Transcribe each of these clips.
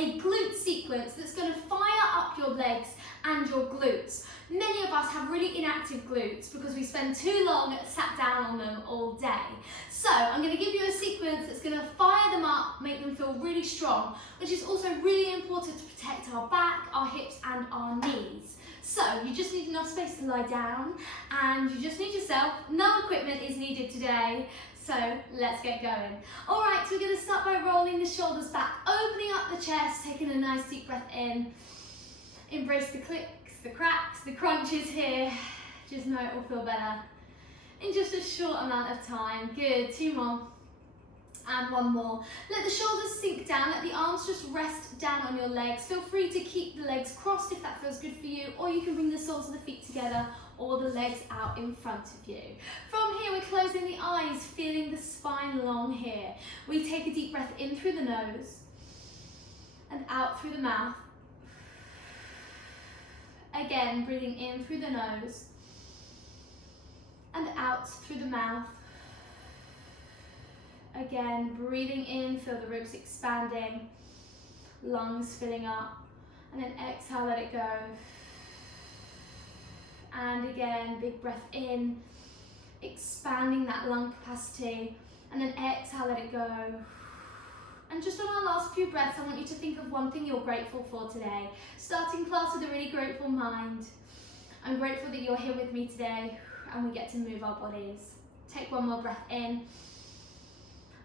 a glute sequence that's going to fire up your legs and your glutes. Many of us have really inactive glutes because we spend too long sat down on them all day. So I'm going to give you a sequence that's going to fire them up, make them feel really strong, which is also really important to protect our back, our hips and our knees. So you just need enough space to lie down and you just need yourself. No equipment is needed today. So let's get going. All right, so we're going to start by rolling the shoulders back, opening up the chest, taking a nice deep breath in. Embrace the clicks, the cracks, the crunches here. Just know it will feel better in just a short amount of time. Good, 2 more. And 1 more. Let the shoulders sink down, let the arms just rest down on your legs. Feel free to keep the legs crossed if that feels good for you, or you can bring the soles of the feet together or the legs out in front of you. From here, we're closing the eyes, feeling the spine long here. We take a deep breath in through the nose and out through the mouth. Again, breathing in through the nose and out through the mouth. Again, breathing in, feel the ribs expanding, lungs filling up, and then exhale, let it go. And again, big breath in, expanding that lung capacity, and then exhale, let it go. And just on our last few breaths, I want you to think of one thing you're grateful for today. Starting class with a really grateful mind. I'm grateful that you're here with me today and we get to move our bodies. Take 1 more breath in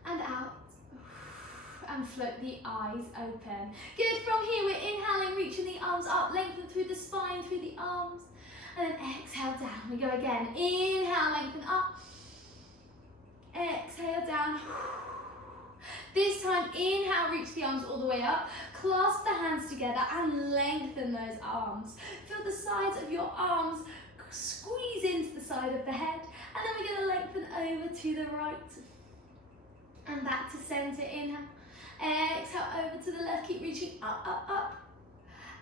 and out, and float the eyes open. Good, from here we're inhaling, reaching the arms up, lengthen through the spine, through the arms, and then exhale down. We go again, inhale, lengthen up, exhale down. This time, inhale, reach the arms all the way up, clasp the hands together and lengthen those arms. Feel the sides of your arms squeeze into the side of the head, and then we're going to lengthen over to the right. And back to center, inhale, exhale over to the left, keep reaching up, up, up,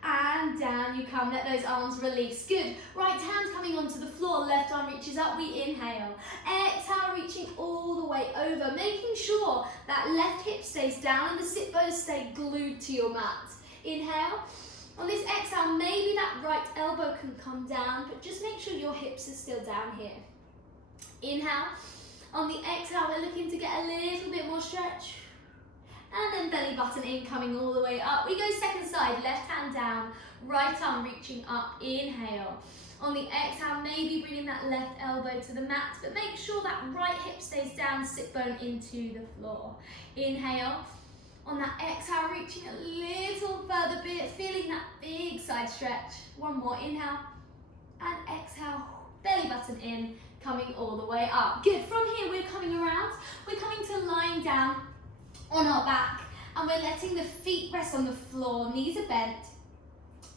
and down you come, let those arms release. Good, right hand coming onto the floor, left arm reaches up, we inhale, exhale, reaching all the way over, making sure that left hip stays down and the sit bones stay glued to your mat. Inhale, on this exhale, maybe that right elbow can come down, but just make sure your hips are still down here. Inhale. On the exhale, we're looking to get a little bit more stretch. And then belly button in, coming all the way up. We go second side, left hand down, right arm reaching up, inhale. On the exhale, maybe bringing that left elbow to the mat, but make sure that right hip stays down, sit bone into the floor. Inhale. On that exhale, reaching a little further bit, feeling that big side stretch. 1 more, inhale. And exhale, belly button in, coming all the way up. Good, from here we're coming around, we're coming to lying down on our back and we're letting the feet rest on the floor, knees are bent,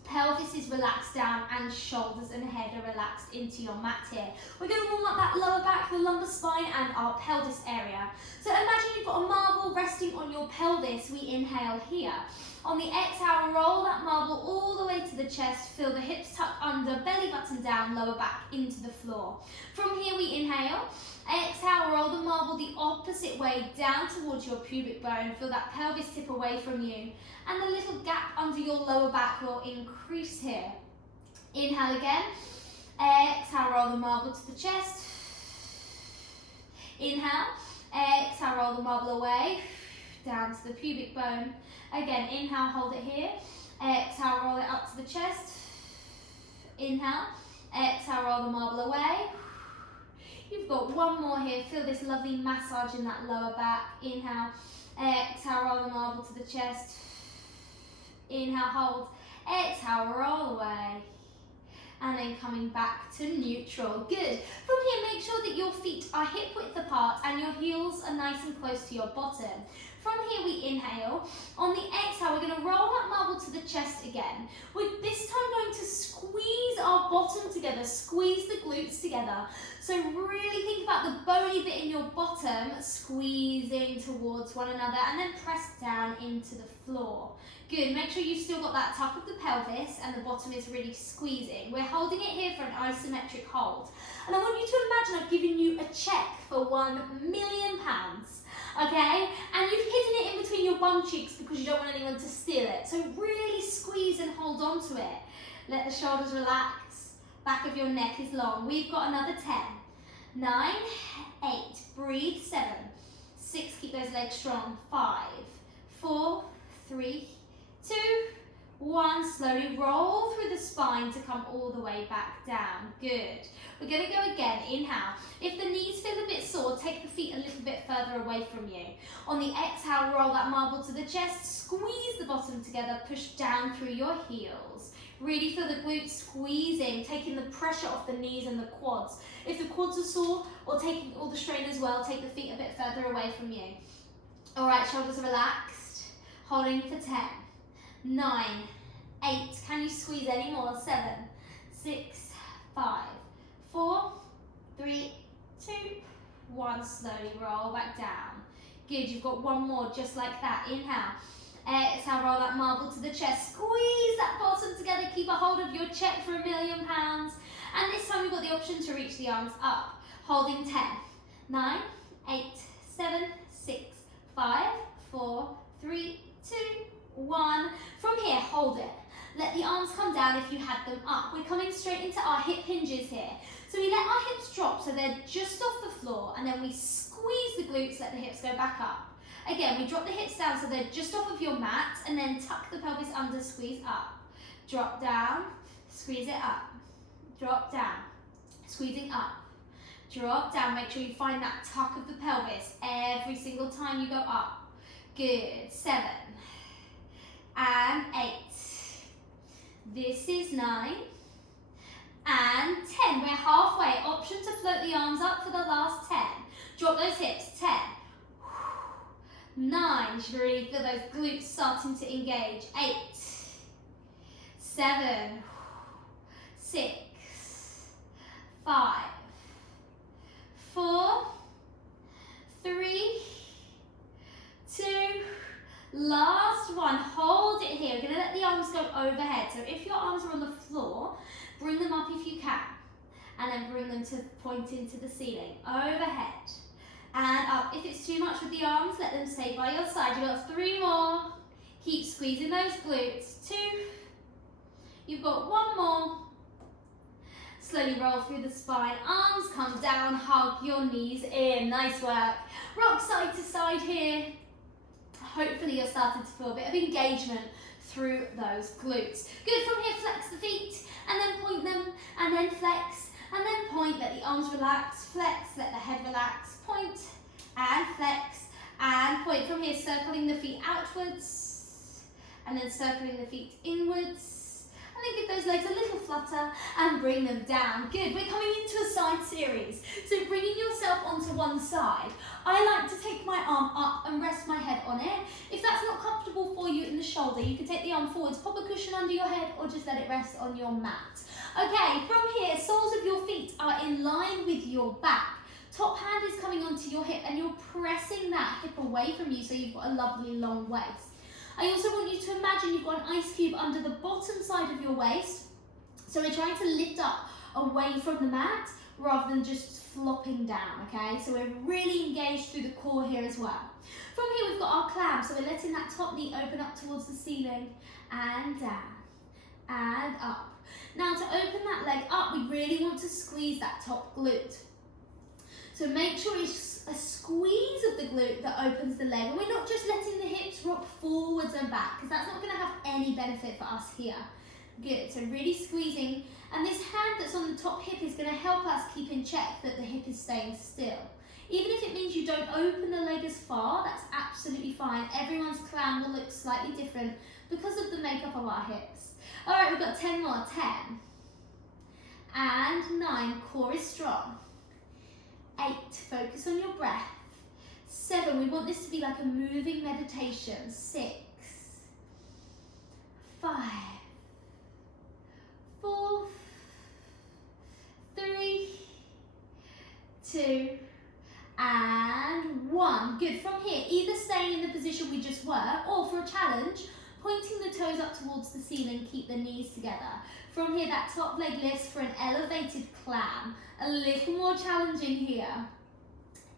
pelvis is relaxed down and shoulders and head are relaxed into your mat here. We're going to warm up that lower back, the lumbar spine and our pelvis area. So imagine you've got a marble resting on your pelvis, we inhale here. On the exhale, roll that marble all the way to the chest, feel the hips tuck under, belly button down, lower back into the floor. From here we inhale, exhale, roll the marble the opposite way down towards your pubic bone, feel that pelvis tip away from you, and the little gap under your lower back will increase here. Inhale again, exhale, roll the marble to the chest, inhale, exhale, roll the marble away, down to the pubic bone. Again, inhale, hold it here. Exhale, roll it up to the chest. Inhale, exhale, roll the marble away. You've got 1 more here. Feel this lovely massage in that lower back. Inhale, exhale, roll the marble to the chest. Inhale, hold. Exhale, roll away. And then coming back to neutral. Good. From here, make sure that your feet are hip width apart and your heels are nice and close to your bottom. From here we inhale. On the exhale, we're going to roll that marble to the chest again. We're this time going to squeeze our bottom together, squeeze the glutes together. So really think about the bony bit in your bottom squeezing towards one another and then press down into the floor. Good, make sure you've still got that tuck of the pelvis and the bottom is really squeezing. We're holding it here for an isometric hold. And I want you to imagine I've given you a check for £1 million. Okay, and you've hidden it in between your bum cheeks because you don't want anyone to steal it. So really squeeze and hold on to it. Let the shoulders relax. Back of your neck is long. We've got another 10. 9, 8, breathe, 7, 6, keep those legs strong, 5, 4, 3, 2, 1, slowly roll through the spine to come all the way back down. Good. We're going to go again. Inhale. If the knees feel a bit sore, take the feet a little bit further away from you. On the exhale, roll that marble to the chest, squeeze the bottom together, push down through your heels. Really feel the glutes squeezing, taking the pressure off the knees and the quads. If the quads are sore or taking all the strain as well, take the feet a bit further away from you. All right, shoulders are relaxed. Holding for 10, 9, 8. Can you squeeze any more? 7, 6, 5, 4, 3, 2, 1. Slowly roll back down. Good, you've got one more just like that. Inhale. Exhale, roll that marble to the chest. Squeeze that bottom together. Keep a hold of your check for £1,000,000. And this time you've got the option to reach the arms up. Holding 10, 9, 8, 7, 6, 5, 4, 3, 2, 1. From here, hold it. Let the arms come down if you had them up. We're coming straight into our hip hinges here. So we let our hips drop so they're just off the floor, and then we squeeze the glutes, let the hips go back up. Again, we drop the hips down so they're just off of your mat, and then tuck the pelvis under, squeeze up. Drop down, squeeze it up. Drop down, squeezing up. Drop down, make sure you find that tuck of the pelvis every single time you go up. Good, 7 and 8. This is 9 and 10. We're halfway. Option to float the arms up for the last 10. Drop those hips, 10. 9, you should really feel those glutes starting to engage. 8, 7, 6, 5, 4, 3, 2, last one. Hold it here. We're going to let the arms go overhead. So if your arms are on the floor, bring them up if you can. And then bring them to point into the ceiling. Overhead. And up. If it's too much with the arms, let them stay by your side. You've got 3 more. Keep squeezing those glutes. 2. You've got 1 more. Slowly roll through the spine. Arms come down. Hug your knees in. Nice work. Rock side to side here. Hopefully you're starting to feel a bit of engagement through those glutes. Good. From here, flex the feet and then point them and then flex and then point. Let the arms relax. Flex. Let the head relax. Point and flex and point. From here, circling the feet outwards and then circling the feet inwards. And then give those legs a little flutter and bring them down. Good. We're coming into a side series. So bringing yourself onto one side. I like to take my arm up and rest my head on it. If that's not comfortable for you in the shoulder, you can take the arm forwards, pop a cushion under your head, or just let it rest on your mat. Okay, from here, soles of your feet are in line with your back. Top hand is coming onto your hip and you're pressing that hip away from you so you've got a lovely long waist. I also want you to imagine you've got an ice cube under the bottom side of your waist. So we're trying to lift up away from the mat rather than just flopping down, okay? So we're really engaged through the core here as well. From here we've got our clam, so we're letting that top knee open up towards the ceiling and down and up. Now to open that leg up, we really want to squeeze that top glute. So make sure it's a squeeze of the glute that opens the leg. And we're not just letting the hips rock forwards and back, because that's not going to have any benefit for us here. Good, so really squeezing. And this hand that's on the top hip is going to help us keep in check that the hip is staying still. Even if it means you don't open the leg as far, that's absolutely fine. Everyone's clam will look slightly different because of the makeup of our hips. All right, we've got 10 more. 10 and 9, core is strong. 8, focus on your breath. 7, we want this to be like a moving meditation. 6, 5, 4, 3, 2, and 1. Good. From here, either staying in the position we just were, or for a challenge, pointing the toes up towards the ceiling, keep the knees together. From here, that top leg lifts for an elevated clam. A little more challenging here.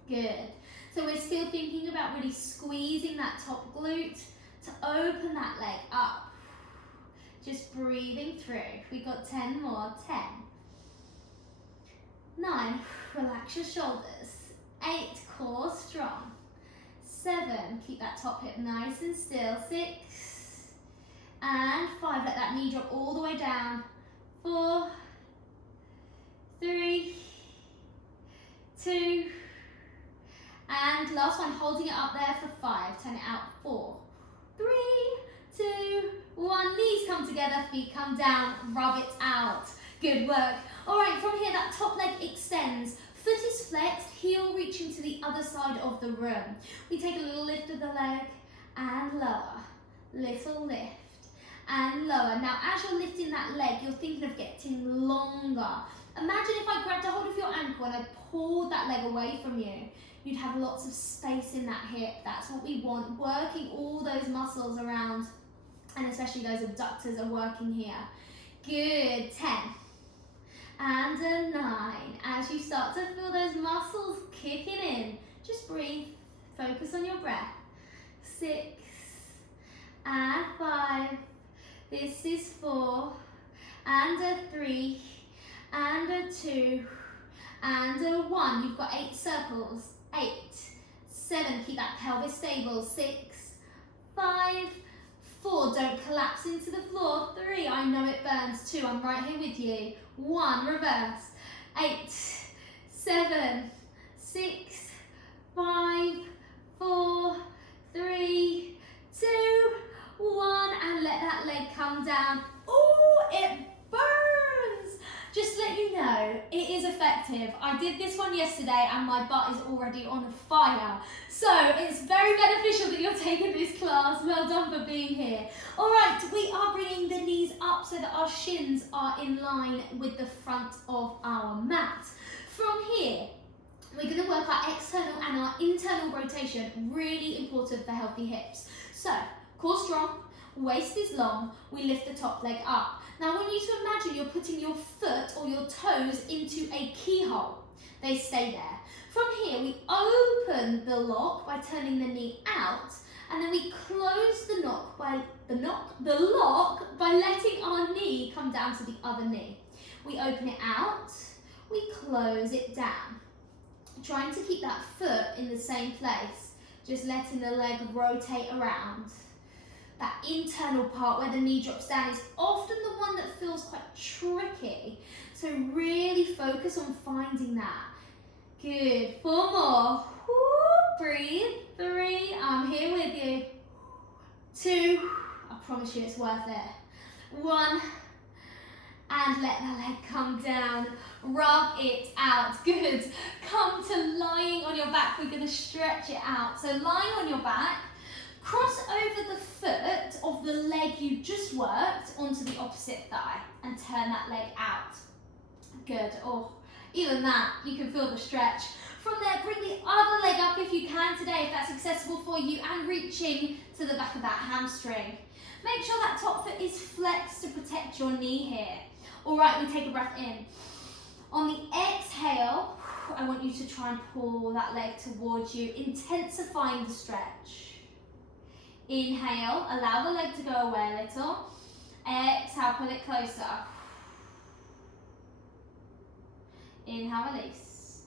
Good. So we're still thinking about really squeezing that top glute to open that leg up. Just breathing through. We got 10 more. 10. 9. Relax your shoulders. 8. Core strong. 7. Keep that top hip nice and still. 6. And 5. Let that knee drop all the way down. 4. 3. 2. And last one, holding it up there for 5. Turn it out. 4. 3, 2, 1. Knees come together, feet come down, rub it out. Good work. All right, from here, that top leg extends. Foot is flexed, heel reaching to the other side of the room. We take a little lift of the leg and lower. Little lift and lower. Now, as you're lifting that leg, you're thinking of getting longer. Imagine if I grabbed a hold of your ankle and I pulled that leg away from you. You'd have lots of space in that hip. That's what we want. Working all those muscles around, and especially those abductors are working here. Good. 10. And a 9. As you start to feel those muscles kicking in, just breathe. Focus on your breath. 6. And 5. This is 4. And a 3. And a 2. And a 1. You've got 8 circles. 8. 7. Keep that pelvis stable. 6. 5. 4. Don't collapse into the floor. 3. I know it burns. 2. I'm right here with you. 1. Reverse. 8. 7. 6. 5. 4. 3. 2. 1. And let that leg come down. Oh, it burns. Just to let you know, it is effective. I did this one yesterday and my butt is already on fire. So it's very beneficial that you're taking this class. Well done for being here. All right, we are bringing the knees up so that our shins are in line with the front of our mat. From here, we're going to work our external and our internal rotation, really important for healthy hips. So, core strong, waist is long, we lift the top leg up. Now I want you to imagine you're putting your foot or your toes into a keyhole. They stay there. From here, we open the lock by turning the knee out, and then we close the lock by letting our knee come down to the other knee. We open it out, we close it down. Trying to keep that foot in the same place, just letting the leg rotate around. That internal part where the knee drops down is often the one that feels quite tricky. So really focus on finding that. Good. 4 more. Woo, breathe. 3. I'm here with you. 2. I promise you it's worth it. 1. And let the leg come down. Rub it out. Good. Come to lying on your back. We're going to stretch it out. So lying on your back. Cross over the foot of the leg you just worked onto the opposite thigh and turn that leg out. Good. Oh, even that, you can feel the stretch. From there, bring the other leg up if you can today, if that's accessible for you, and reaching to the back of that hamstring. Make sure that top foot is flexed to protect your knee here. All right, we take a breath in. On the exhale, I want you to try and pull that leg towards you, intensifying the stretch. Inhale, allow the leg to go away a little. Exhale, pull it closer. Inhale, release.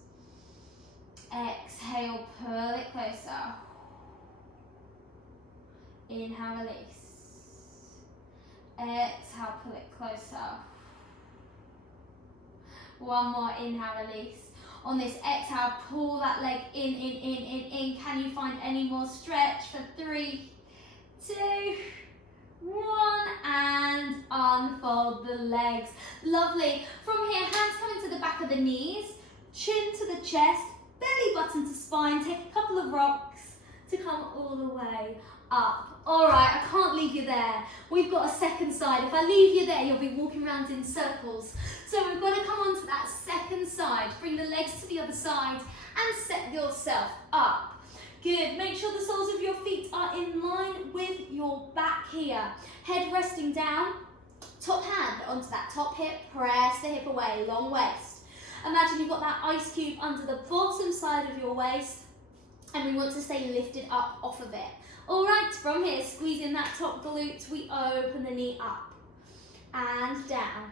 Exhale, pull it closer. Inhale, release. Exhale, pull it closer. One more, inhale, release. On this exhale, pull that leg in. Can you find any more stretch for 3, 2, 1, and unfold the legs. Lovely. From here, hands coming to the back of the knees, chin to the chest, belly button to spine. Take a couple of rocks to come all the way up. All right, I can't leave you there. We've got a second side. If I leave you there, you'll be walking around in circles. So we've got to come onto that second side. Bring the legs to the other side and set yourself up. Good. Make sure the soles of your feet are in line with your back here. Head resting down, top hand onto that top hip, press the hip away, long waist. Imagine you've got that ice cube under the bottom side of your waist. and we want to stay lifted up off of it. All right, from here, squeezing that top glute, we open the knee up and down.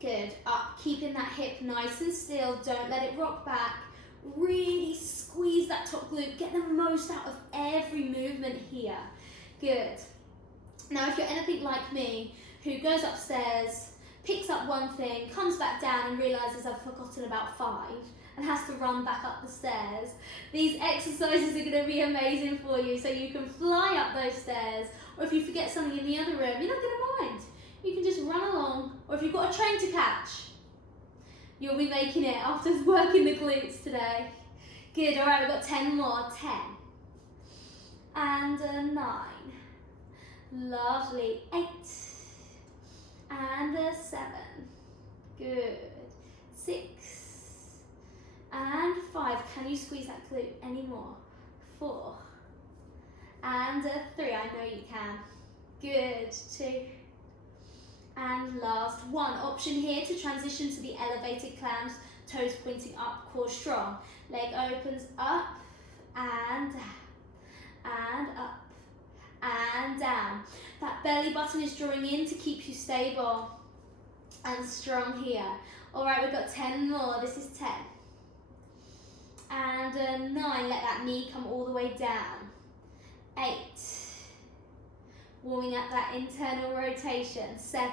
Good, up, keeping that hip nice and still, don't let it rock back. Really squeeze that top glute, get the most out of every movement here. Good. Now if you're anything like me, who goes upstairs, picks up one thing, comes back down and realises I've forgotten about 5 and has to run back up the stairs, these exercises are going to be amazing for you, so you can fly up those stairs, or if you forget something in the other room, you're not going to mind. You can just run along, or if you've got a train to catch, you'll be making it after working the glutes today. Good, all right, we've got 10 more. 10 and a 9. Lovely. 8 and a 7. Good. 6 and 5. Can you squeeze that glute anymore? 4 and a 3. I know you can. Good. 2 and last 1. Option here to transition to the elevated clams, toes pointing up, core strong. Leg opens up and down, and up and down. That belly button is drawing in to keep you stable and strong here. All right, we've got 10 more. This is 10 and a 9. Let that knee come all the way down. 8. Warming up that internal rotation. 7,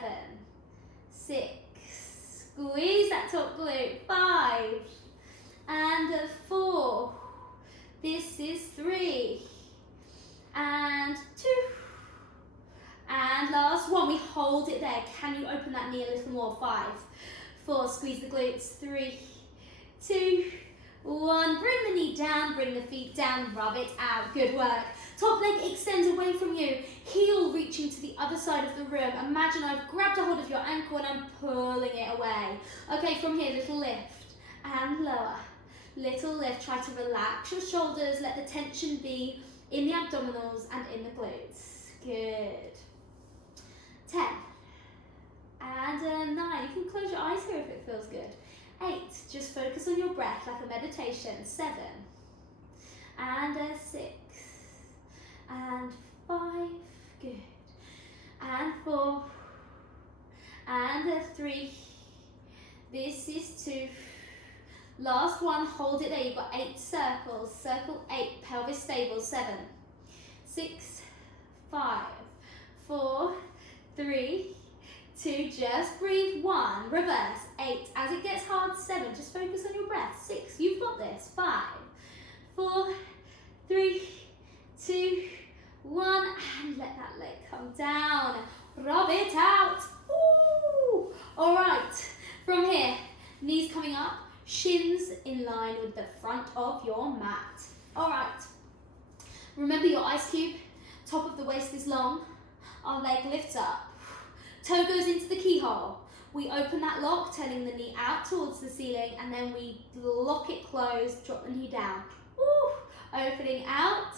6. Squeeze that top glute. 5 and a 4. This is 3 and 2. And last 1. We hold it there. Can you open that knee a little more? 5, 4. Squeeze the glutes. 3, 2, 1. Bring the knee down. Bring the feet down. Rub it out. Good work. Top leg extends away from you. Heel reaching to the other side of the room. Imagine I've grabbed a hold of your ankle and I'm pulling it away. Okay, from here, little lift and lower. Little lift. Try to relax your shoulders. Let the tension be in the abdominals and in the glutes. Good. 10 and a 9. You can close your eyes here if it feels good. 8. Just focus on your breath like a meditation. 7 and a 6 and 5. Good. And 4 and a 3. This is 2. Last 1. Hold it there. You've got 8 circles. Circle 8. Pelvis stable. 7, 6, 5, 4, 3, 2. Just breathe. 1. Reverse. 8. As it gets hard. 7. Just focus on your breath. 6. You've got this. 5, 4, 3, 2, 1. And let that leg come down. Rub it out. Ooh. All right. From here, knees coming up. Shins in line with the front of your mat. All right. Remember your ice cube. Top of the waist is long. Our leg lifts up. Toe goes into the keyhole. We open that lock, turning the knee out towards the ceiling, and then we lock it closed, drop the knee down. Woo. Opening out,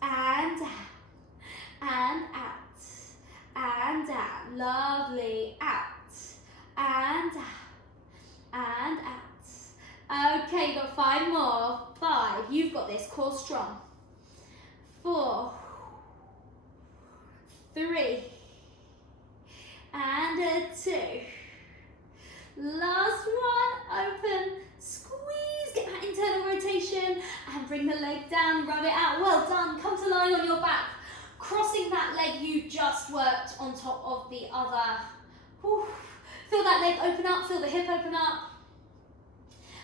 and down, and out, and down. Lovely. Out, and down, and out. Okay, you've got 5 more. 5. You've got this. Core strong. 4, 3, and a 2. Last 1. Open. Squeeze. Get that internal rotation and bring the leg down. Rub it out. Well done. Come to lying on your back. Crossing that leg you just worked on top of the other. Whew. Feel that leg open up. Feel the hip open up.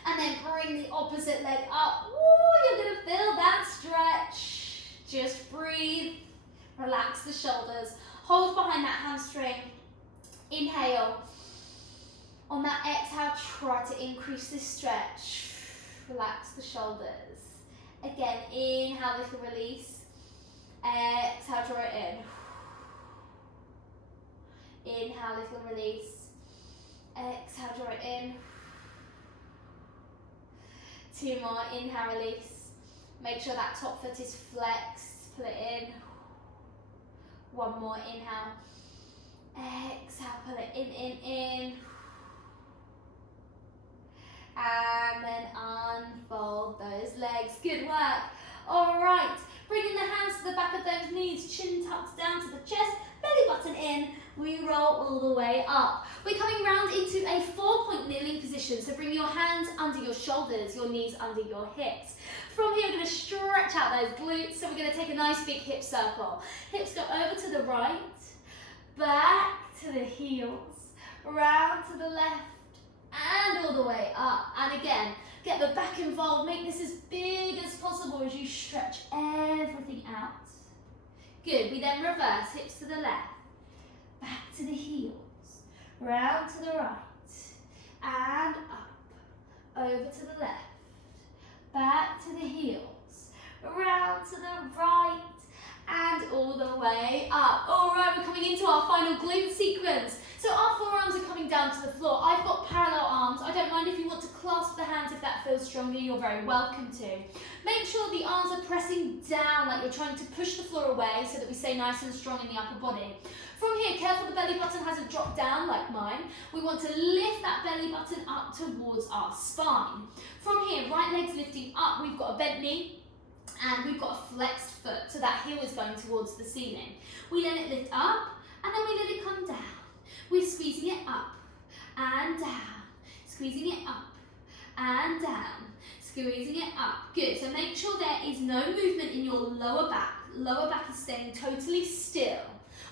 And then bring the opposite leg up. Woo, you're going to feel that stretch. Just breathe. Relax the shoulders. Hold behind that hamstring. Inhale. On that exhale, try to increase this stretch. Relax the shoulders. Again, inhale, little release. Exhale, draw it in. Inhale, little release. Exhale, draw it in. 2 more, inhale, release. Make sure that top foot is flexed, pull it in. 1 more, inhale. Exhale, pull it in. and then unfold those legs. Good work. All right, bringing the hands to the back of those knees, chin tucks down to the chest, belly button in, we roll all the way up. We're coming round into a 4-point kneeling position, so bring your hands under your shoulders, your knees under your hips. From here, we're going to stretch out those glutes, so we're going to take a nice big hip circle. Hips go over to the right, back to the heels, round to the left, and all the way up. And again, get the back involved. Make this as big as possible as you stretch everything out. Good. We then reverse, hips to the left, back to the heels, round to the right, and up, over to the left, back to the heels, round to the right, and all the way up. All right, we're coming into our final glute sequence. So our forearms are coming down to the floor. I've got parallel arms. I don't mind if you want to clasp the hands if that feels stronger, you're very welcome to. Make sure the arms are pressing down like you're trying to push the floor away so that we stay nice and strong in the upper body. From here, careful the belly button hasn't dropped down like mine. We want to lift that belly button up towards our spine. From here, right leg's lifting up. We've got a bent knee and we've got a flexed foot, so that heel is going towards the ceiling. We let it lift up and then we let it come down. We're squeezing it up and down, squeezing it up and down, squeezing it up. Good, so make sure there is no movement in your lower back. Lower back is staying totally still.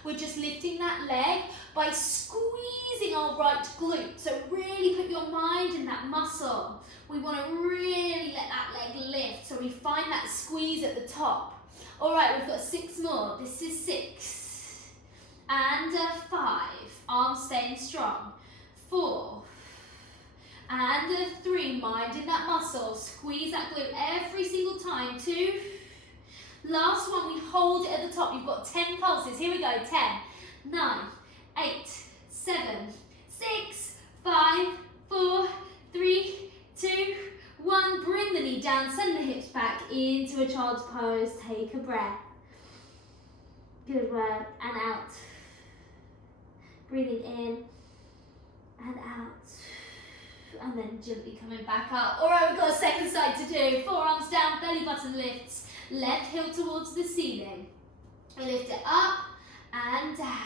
We're just lifting that leg by squeezing our right glute. So really put your mind in that muscle. We want to really let that leg lift so we find that squeeze at the top. All right, we've got 6 more. This is 6 and 5. Arms staying strong. 4 and 3. Mind in that muscle. Squeeze that glute every single time. 2. Last one, we hold it at the top. You've got 10 pulses. Here we go. 10, 9, 8, 7, 6, 5, 4, 3, 2, 1. Bring the knee down. Send the hips back into a child's pose. Take a breath. Good work. And out. Breathing in and out. And then gently coming back up. All right, we've got a second side to do. Forearms down, belly button lifts. Left heel towards the ceiling. Lift it up and down.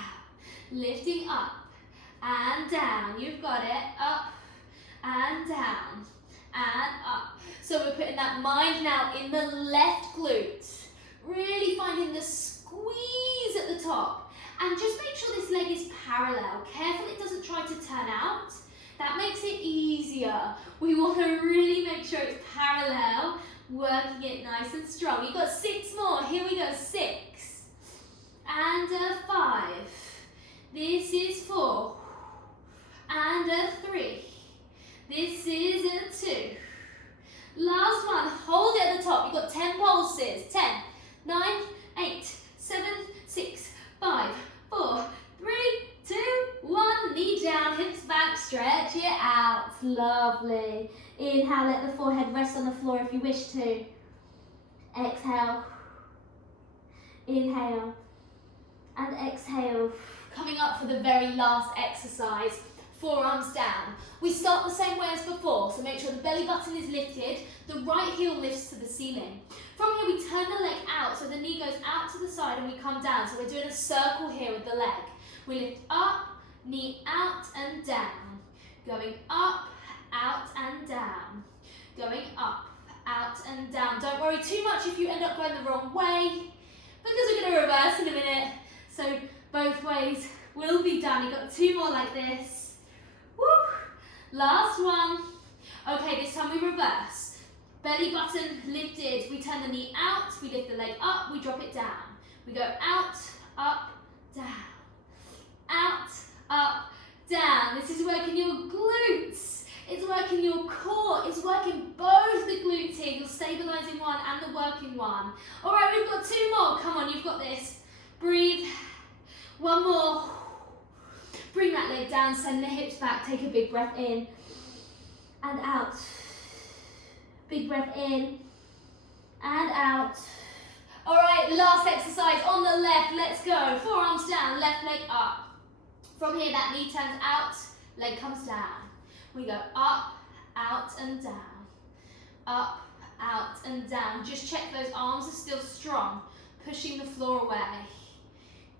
Lifting up and down. You've got it. Up and down and up. So we're putting that mind now in the left glute. Really finding the squeeze at the top. And just make sure this leg is parallel. Careful it doesn't try to turn out. That makes it easier. We want to really make sure it's parallel. Working it nice and strong. You've got 6 more. Here we go. 6 and 5. This is 4 and 3. This is 2. Last one. Hold it at the top. You've got 10 pulses. 10, 9, 8, 7, 6, 5, 4, 3, 2, 1. Knee down, hips back, stretch it out. Lovely. Inhale, let the forehead rest on the floor if you wish to. Exhale. Inhale. And exhale. Coming up for the very last exercise. Forearms down. We start the same way as before, so make sure the belly button is lifted. The right heel lifts to the ceiling. From here, we turn the leg out, so the knee goes out to the side and we come down. So we're doing a circle here with the leg. We lift up, knee out and down. Going up, out and down. Going up, out and down. Don't worry too much if you end up going the wrong way, because we're going to reverse in a minute. So both ways will be done. You've got 2 more like this. Woo! Last one. Okay, this time we reverse. Belly button lifted. We turn the knee out. We lift the leg up. We drop it down. We go out, up, down. Out, up, down. This is working your glutes. It's working your core. It's working both the glutes here. You're stabilizing one and the working one. All right, we've got 2 more. Come on, you've got this. Breathe. 1 more. Bring that leg down, send the hips back. Take a big breath in and out. Big breath in and out. All right, last exercise on the left. Let's go. Forearms down, left leg up. From here, that knee turns out, leg comes down. We go up, out and down. Up, out and down. Just check those arms are still strong, pushing the floor away.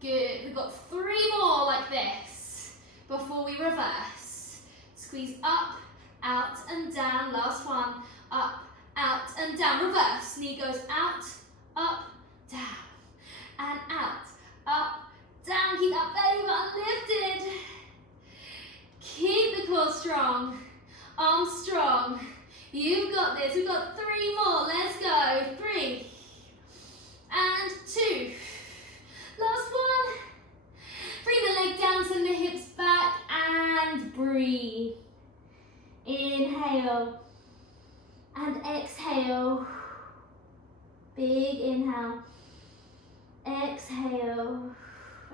Good, we've got 3 more like this before we reverse. Squeeze up, out and down, last one. Up, out and down, reverse. Knee goes out, up, down, and out, up, down. Keep that belly button lifted. Keep the core strong, arms strong. You've got this. We've got 3 more. Let's go. 3 and 2. Last one. Bring the leg down, send the hips back, and breathe. Inhale and exhale. Big inhale. Exhale.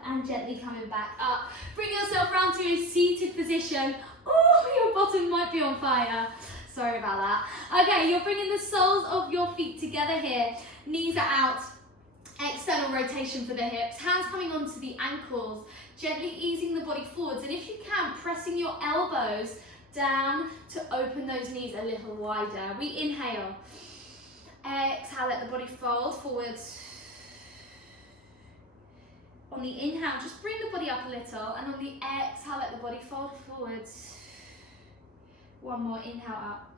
And gently coming back up. Bring yourself round to a seated position. Oh, your bottom might be on fire. Sorry about that. Okay, you're bringing the soles of your feet together here. Knees are out. External rotation for the hips. Hands coming onto the ankles. Gently easing the body forwards. And if you can, pressing your elbows down to open those knees a little wider. We inhale. Exhale, let the body fold forwards. On the inhale, just bring the body up a little, and on the exhale, let the body fold forwards. One more, inhale up.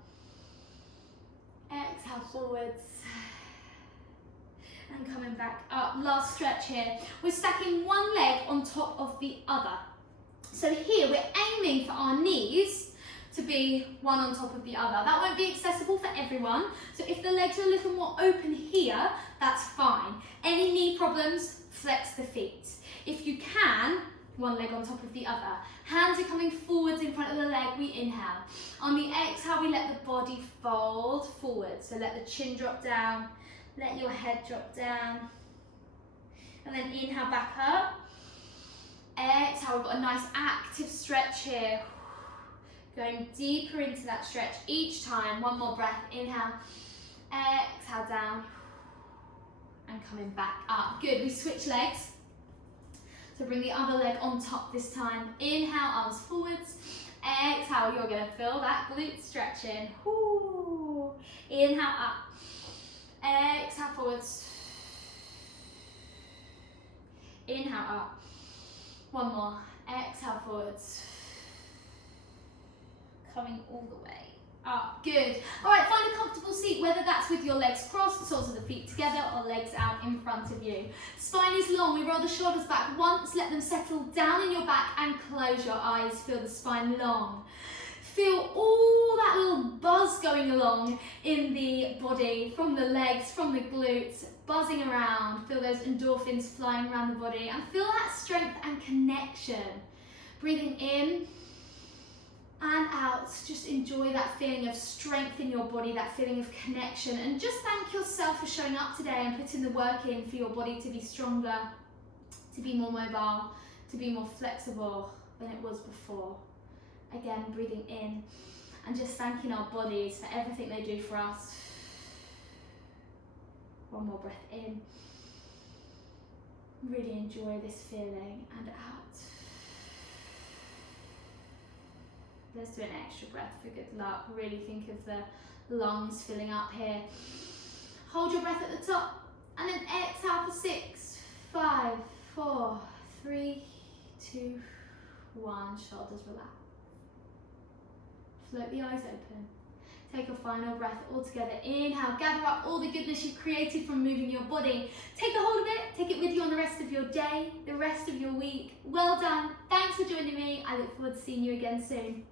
Exhale forwards. And coming back up. Last stretch here. We're stacking one leg on top of the other. So here, we're aiming for our knees to be one on top of the other. That won't be accessible for everyone. So if the legs are a little more open here, that's fine. Any knee problems, flex the feet. If you can, one leg on top of the other. Hands are coming forwards in front of the leg, we inhale. On the exhale, we let the body fold forward. So let the chin drop down, let your head drop down. And then inhale back up. Exhale, we've got a nice active stretch here. Going deeper into that stretch each time. One more breath, inhale. Exhale down. And coming back up. Good, we switch legs. So bring the other leg on top this time. Inhale, arms forwards. Exhale, you're going to feel that glute stretching. Woo. Inhale up. Exhale forwards. Inhale up. One more. Exhale forwards. Coming all the way up. Good. All right, find a comfortable seat, whether that's with your legs crossed, the soles of the feet together, or legs out in front of you. Spine is long. We roll the shoulders back once, let them settle down in your back, and close your eyes. Feel the spine long. Feel all that little buzz going along in the body, from the legs, from the glutes, buzzing around. Feel those endorphins flying around the body, and feel that strength and connection. Breathing in and out. Just enjoy that feeling of strength in your body, that feeling of connection, and just thank yourself for showing up today and putting the work in for your body to be stronger, to be more mobile, to be more flexible than it was before. Again, breathing in and just thanking our bodies for everything they do for us. One more breath in. Really enjoy this feeling, and out. Let's do an extra breath for good luck. Really think of the lungs filling up here. Hold your breath at the top, and then exhale for 6, 5, 4, 3, 2, 1. Shoulders relax. Float the eyes open. Take a final breath all together. Inhale, gather up all the goodness you've created from moving your body. Take a hold of it, take it with you on the rest of your day, the rest of your week. Well done. Thanks for joining me. I look forward to seeing you again soon.